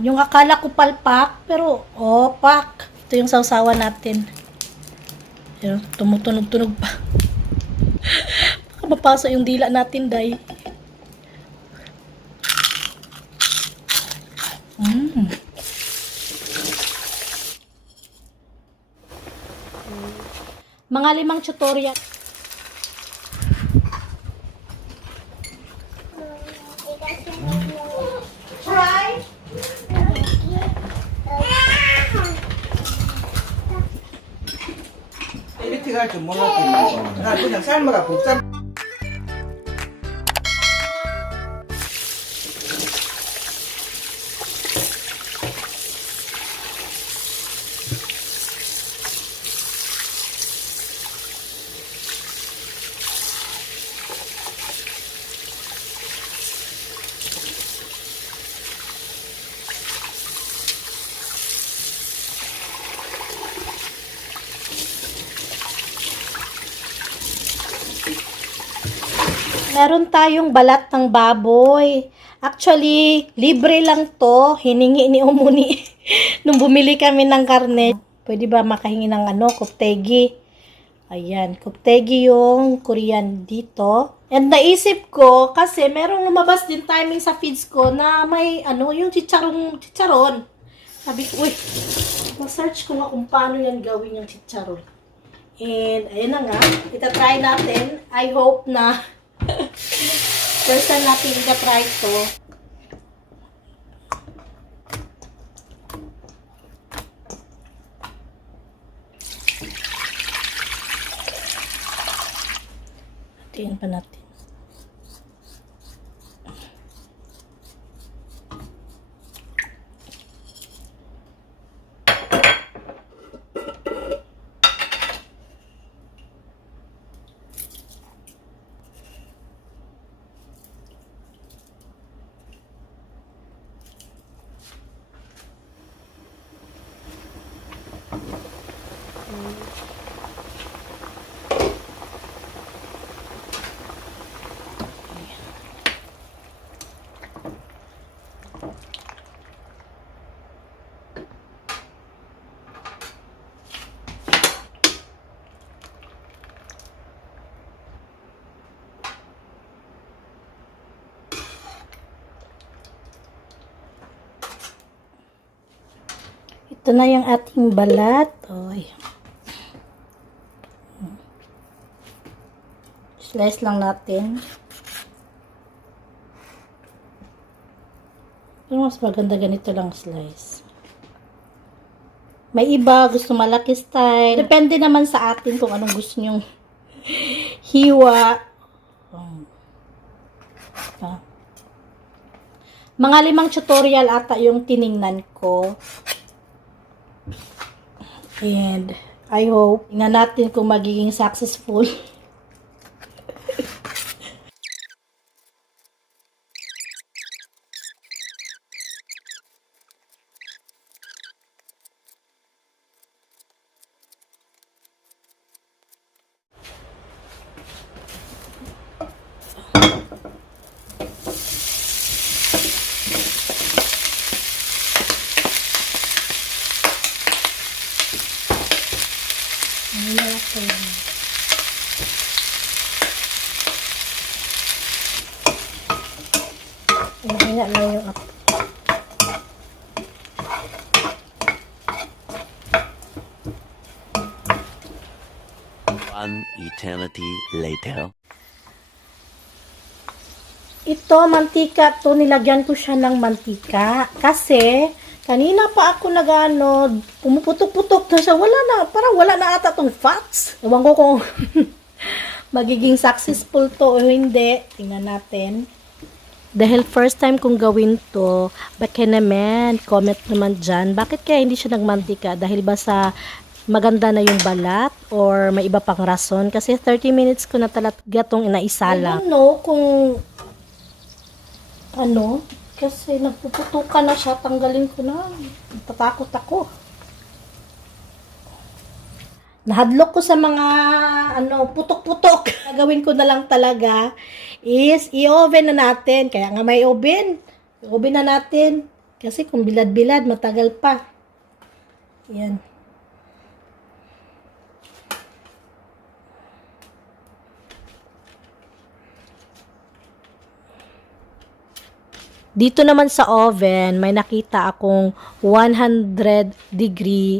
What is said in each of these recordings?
Yung akala ko palpak, pero opak. Ito yung sausawan natin. Pero tumutunog-tunog pa. Baka mapasok yung dila natin, day. Mga 5 tutorial. Try. 엘리트가 좀 몰랐더니 나 그냥 삶아가 국산 Meron tayong balat ng baboy. Actually, libre lang to. Hiningi ni Umuni nung bumili kami ng karne. Pwede ba makahingi ng kuptegi? Ayan, kuptegi yung Korean dito. And naisip ko, kasi merong lumabas din timing sa feeds ko na may yung chicharon. Sabi ko, uy, ma-search ko nga kung paano yan gawin yung chicharon. And, ayun na nga, itatry natin. I hope na first time natin i-try ito. Tingnan pa natin. Ito na yung ating balat. Oy. Slice lang natin. Pero mas maganda ganito lang slice. May iba gusto malaki style. Depende naman sa atin kung anong gusto nyong hiwa. Mga 5 tutorial ata yung tiningnan ko. And I hope na natin kung magiging successful. Hina na yung up. One eternity later. Ito, mantika to. Nilagyan ko siya ng mantika. Kasi, kanina pa ako pumuputok-putok na siya. Parang wala na ata tong fats. Ewan ko kung magiging successful to o hindi. Tingnan natin. Dahil first time kong gawin to, baka naman, comment naman dyan, bakit kaya hindi siya nagmantika? Dahil ba sa maganda na yung balat or may iba pang rason? Kasi 30 minutes ko na talaga itong inaisala. I don't know kung kasi nagpuputukan na siya, tanggalin ko na. Natatakot ako. Nahadlok ko sa mga putok-putok. Gagawin ko na lang talaga is i-oven na natin. Kaya nga may oven. I-oven na natin. Kasi kung bilad-bilad, matagal pa. Yan. Dito naman sa oven, may nakita akong 100 degree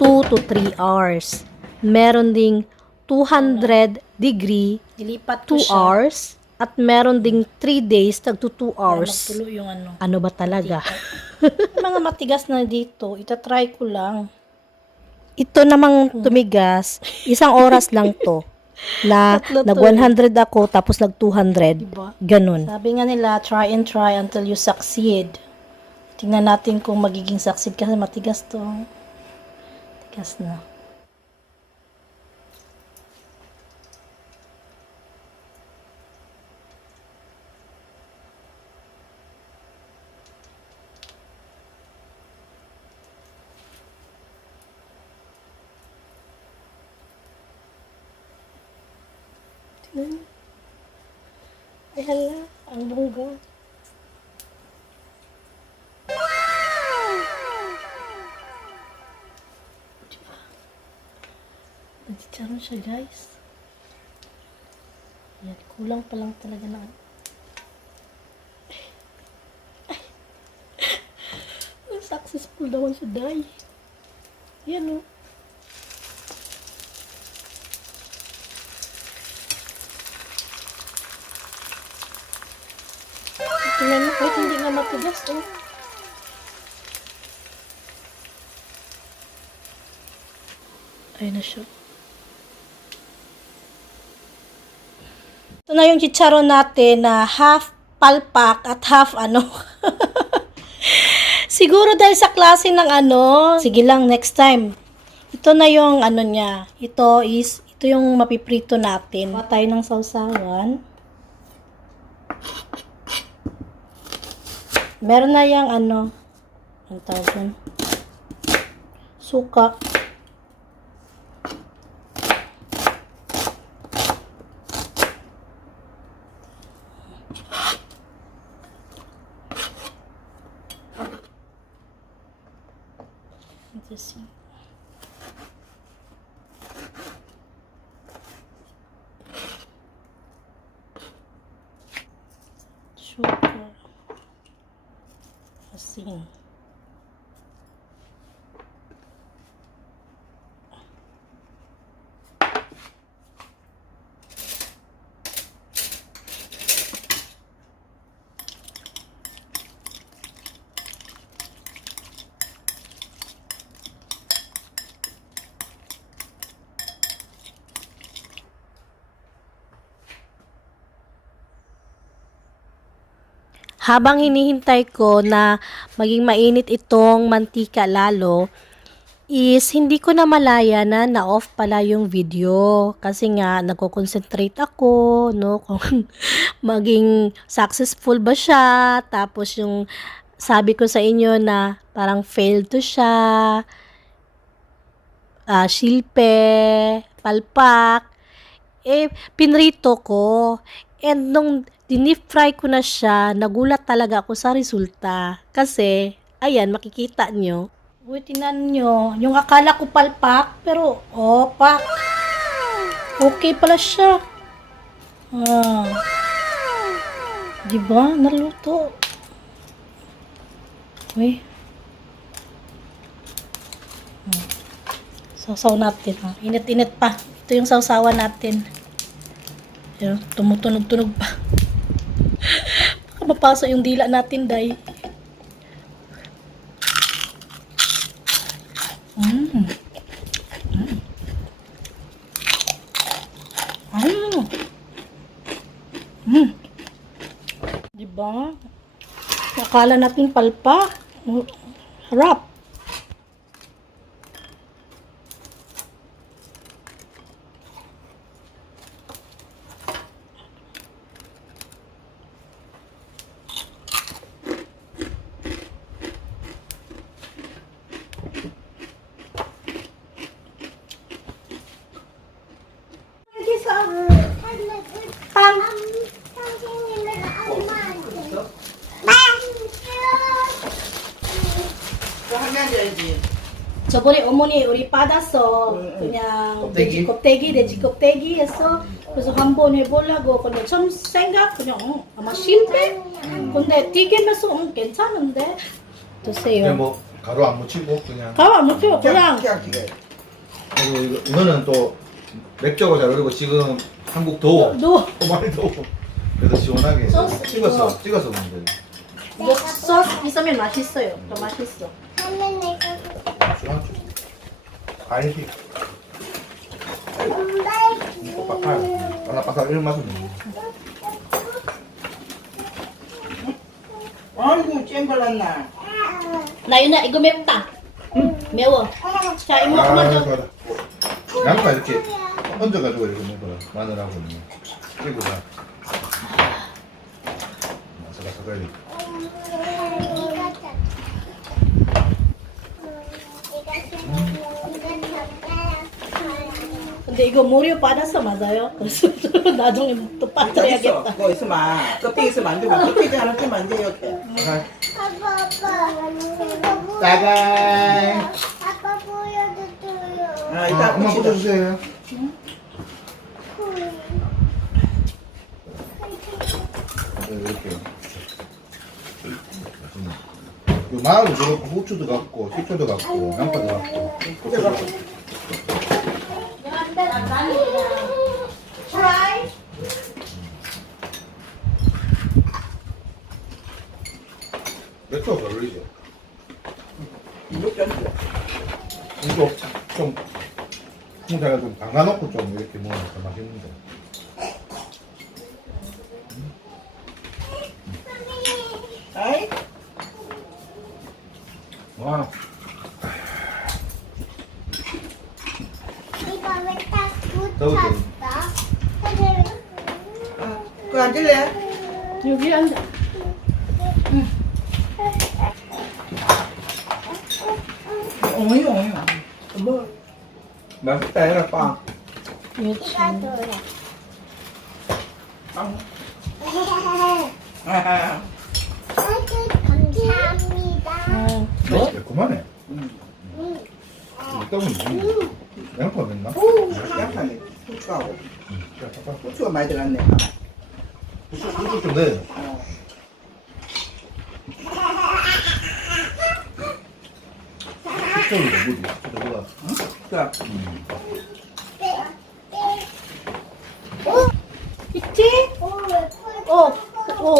2 to 3 hours. Meron ding 200 degree 2 hours. At meron ding 3 days, tagto 2 hours. Magtulo yung ano. Ano ba talaga? Mga matigas na dito, itatry ko lang. Ito namang tumigas, isang oras lang to. Na nag 100 ako, tapos nag 200. Diba? Ganun. Sabi nga nila, try and try until you succeed. Tingnan natin kung magiging succeed kasi matigas to. Tigas na. Ay, hala. Ang bongga. Diba? Nagchicharon siya, guys. Yan. Kulang pa lang talaga na. Successful daw siya, day. Yan, oh. Tingnan mo, kahit hindi nga matigas, oh. Ayun na siya. Ito na yung chicharon natin na half palpak at half ano. Siguro dahil sa klase ng ano. Sige lang, next time. Ito na yung ano niya. Ito yung mapiprito natin. Kuha tayo ng sausawan. Meron na yung ano, ang tawag dun? Suka. Let's see. Sugar. Asin. Habang hinihintay ko na maging mainit itong mantika lalo, is hindi ko na malaya na na-off pala yung video. Kasi nga, nagko-concentrate ako, no, kung maging successful ba siya. Tapos yung sabi ko sa inyo na parang failed to siya, silpe, palpak, pinrito ko. And nung dinip-fry ko na siya, nagulat talaga ako sa resulta. Kasi, ayan, makikita nyo. Uy, tinan nyo. Yung akala ko palpak, pero, pak. Okay pala siya. Diba? Naluto. Uy. Sausaw natin. Init-init pa. Ito yung sausawan natin. Ayan, tumutunog-tunog pa. Baka mapasok yung dila natin, day. Diba? Akala natin palpak. Harap. 또 하면 돼야지. 저번에 어머니 우리 받았어. 응. 그냥 껍데기? 돼지 껍데기 해서 그래서 한번 해보려고. 근데 처음 생각 그냥 아마 실패? 근데 튀기면서 괜찮은데? 드세요. 그냥 뭐 가루 안 묻히고 그냥. 가만 안 묻혀요. 그냥 그냥 기계. 그리고 이거는 또 맥주하고 잘 어울리고 지금 한국 더워. 너 또 많이 더워. 그래서 시원하게 소스 찍어서 먹으면 돼. 이거 소스 있으면 맛있어요. 더 맛있어. 술안주. 갈비. 빡빡하요. 바삭바삭 이런 맛은 못. 아이고 잼 발랐나. 나윤아 이거 맵다. 매워. 자 이모 먼저. 맞아. 양파 이렇게 얹어가지고 이렇게 먹어라. 마늘하고 그리고 다. 바삭바삭하게. 근데 이거 무료 받아서 맞아요. 그래서 나중에 또 있어. 빠뜨려야겠다. 그거 있으면 껍데기 있으면 안 되고 껍데기 하나 좀 안 돼요. 이렇게. 짜잔. 아빠 보여줘요. 아 이따 엄마 붙이자. 보여주세요. 이렇게. 요 마늘도 들어갔고 후추도 갖고 식초도 갖고 양파도 갖고 고추도 갖고. Try. 맥주가 잘 어울리죠. 이거 좀 줘. 이거 좀 홍자가 좀 담가놓고 좀 이렇게 먹으면 더 맛있는데. 아이. 와. 이거 왜딱 더울 때. 붙였어? 그거 앉을래? 여기 앉아. 어머니 어머니. 뭐 맛있다 해라 빵. 그렇지. 빵. 아하. 감사합니다. 매콤하네. 이따 보니 양파 맵나? 약하네. 후추하고. 자, 잠깐. 후추가 많이 들어갔네. 후추 좀 넣어요. 후추를 넣어보지. 후추를 넣어. 그 있지?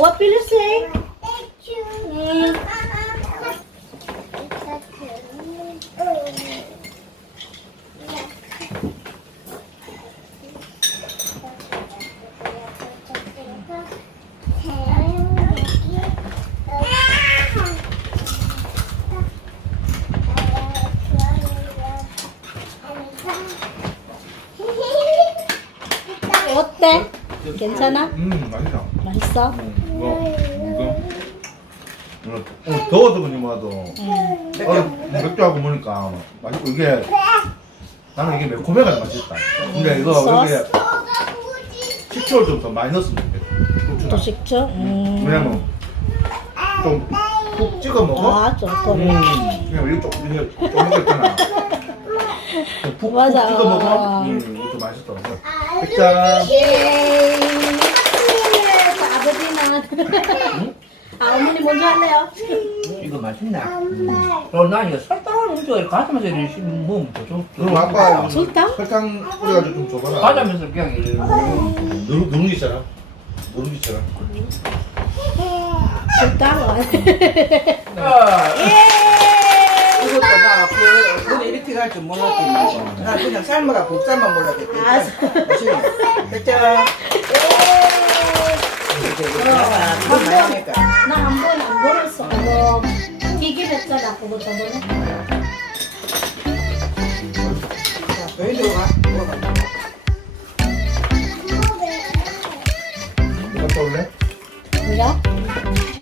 what will you say? 어때? 괜찮아? 맛있다. 맛있어? 이거 더워서 그런지 몰라도 맥주하고 먹으니까 맛있고 이게 나는 이게 매콤해가 맛있다. 근데 이거 소스? 이렇게 식초를 좀 더 많이 넣었으면 좋겠다. 또 후추나. 식초? 왜냐면 좀 푹 찍어 먹어. 아, 조금. 그냥 이거 좀 익었잖아. 푹 맞아. 찍어 먹어. 이것도 맛있더라고. 짠. 예. 자, 아버지는. 아, 어머니 먼저 할래요? 이거 맛있나? 난 이거 설탕을 얹어 가자면서 이렇게 먹으면 더 좋. 그럼 아빠 설탕? 설탕 뿌려가지고 좀 줘봐라. 가자면서 그냥 이렇게. 누룽지처럼. 누룽지처럼. 설탕? 이것도 나그 너는 이렇게 갈 줄 몰랐지. 나 그냥 삶아가 국산만 몰랐겠지. 맛있네. 됐죠? 이렇게 나 한 번 안 버렸어. 그거 튀김 했잖아. 그거 저번에. 너희 들어가. 들어가. 갔다 올래? 뭐야?